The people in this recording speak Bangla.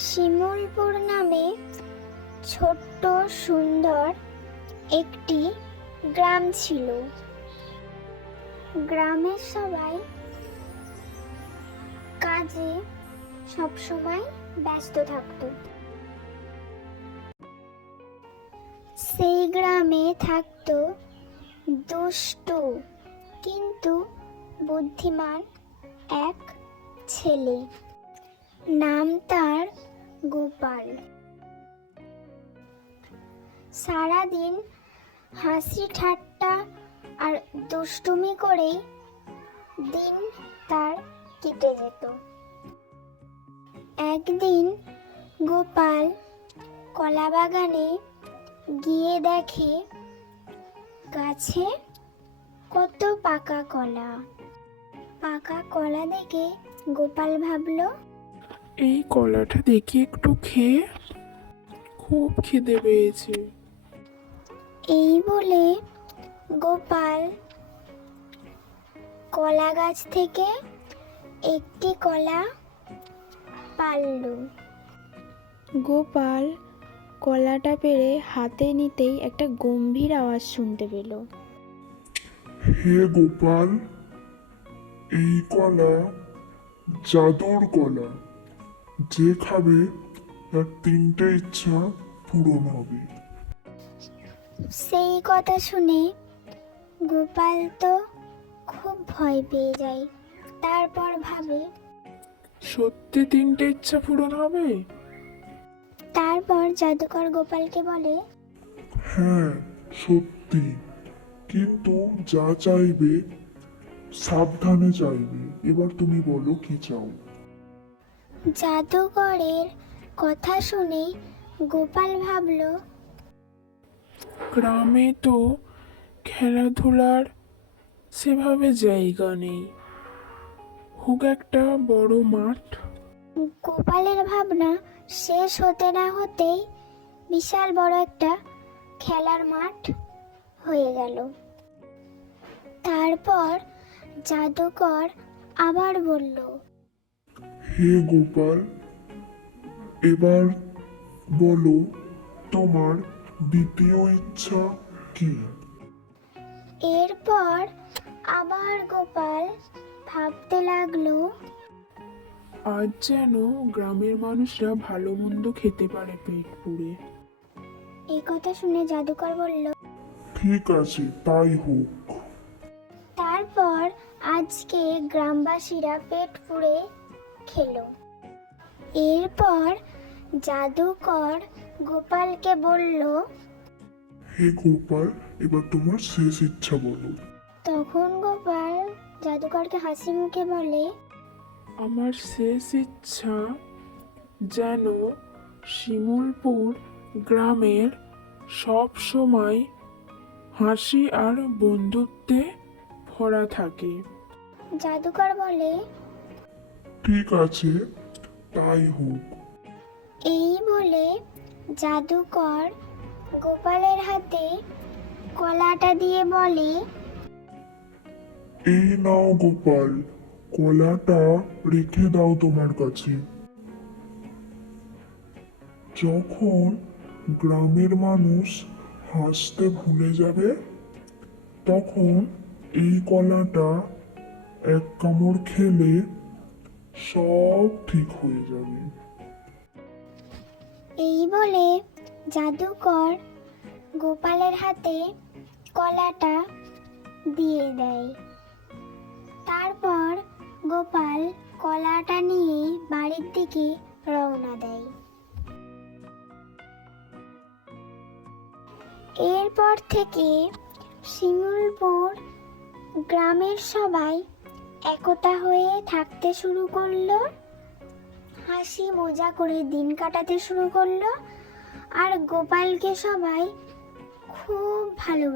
শিমুলপুর নামে ছোট্ট সুন্দর একটি গ্রাম ছিল। গ্রামের সবাই কাজে সবসময় ব্যস্ত থাকতো। সেই গ্রামে থাকতো দুষ্টু কিন্তু বুদ্ধিমান এক ছেলে, নাম তার গোপাল। সারাদিন হাসি ঠাট্টা আর দুষ্টুমি করেই দিন তার কেটে যেত। একদিন গোপাল কলা বাগানে গিয়ে দেখে গাছে কত পাকা কলা। পাকা কলা দেখে গোপাল ভাবলো, এই কলাটা দেখি একটু খেয়ে, খুব খিদে পেয়েছে। এই বলে গোপাল কলা গাছ থেকে একটি কলা পারল। গোপাল কলাটা পেড়ে হাতে নিতেই একটা গম্ভীর আওয়াজ শুনতে পেল। হে গোপাল, এই কলা জাদুর কলা, যে খাবে তার 3টে ইচ্ছা পূরণ হবে। সেই কথা শুনে গোপাল তো খুব ভয় পেয়ে যায়। তারপর ভাবে, সত্যি 3টে ইচ্ছা পূরণ হবে? তারপর জাদুকর গোপালকে বলে, হ্যাঁ সত্যি, কিন্তু যা চাইবে সাবধানে চাইবে। এবার তুমি বলো কি চাও। জাদুকরের কথা শুনে গোপাল ভাবলো, গ্রামে তো খেলাধুলার সেভাবে জায়গা নেই, হোক একটা বড় মাঠ। গোপালের ভাবনা শেষ হতে না হতেই বিশাল বড় একটা খেলার মাঠ হয়ে গেল। তারপর জাদুকর আবার বলল, হে গোপাল, এবার বলো তোমার দ্বিতীয় ইচ্ছা কি। এরপর আবার গোপাল ভাবতে লাগলো, আজ যেন গ্রামের মানুষরা ভালো মন্দ খেতে পারে পেট পুড়ে। এই কথা শুনে জাদুকর বলল, ঠিক আছে, তাই হোক। তারপর আজকে গ্রামবাসীরা পেট পুড়ে খেলো। এরপর জাদুকর গোপালকে বলল, হে গোপাল, এবার তোমার শেষ ইচ্ছা বলো। তখন গোপাল জাদুকরকে হাসি মুখে বলে, আমার শেষ ইচ্ছা যেন শিমুলপুর গ্রামের সব সময় হাসি আর বন্ধুত্বে ভরা থাকে। জাদুকর বলে, ঠিক আছে, তাই হোক। এই বলে জাদুকর গোপালের হাতে কলাটা দিয়ে বলে, এই নাও গোপাল, কলাটা রেখে দাও তোমার কাছে। যখন গ্রামের মানুষ হাসতে ভুলে যাবে, তখন এই কলাটা এক কামড় খেলে সব ঠিক হয়ে যাবে। এই বলে জাদুকর গোপালের হাতে কলাটা দিয়ে দেয়। তারপর গোপাল কলাটা নিয়ে বাড়ির দিকে রওনা দেয়। এরপর থেকে শিমুলপুর গ্রামের সবাই একতা হয়ে থাকতে শুরু করলো, হাসি মজা করে দিন কাটাতে শুরু করলো, আর গোপালকে সবাই খুব ভালো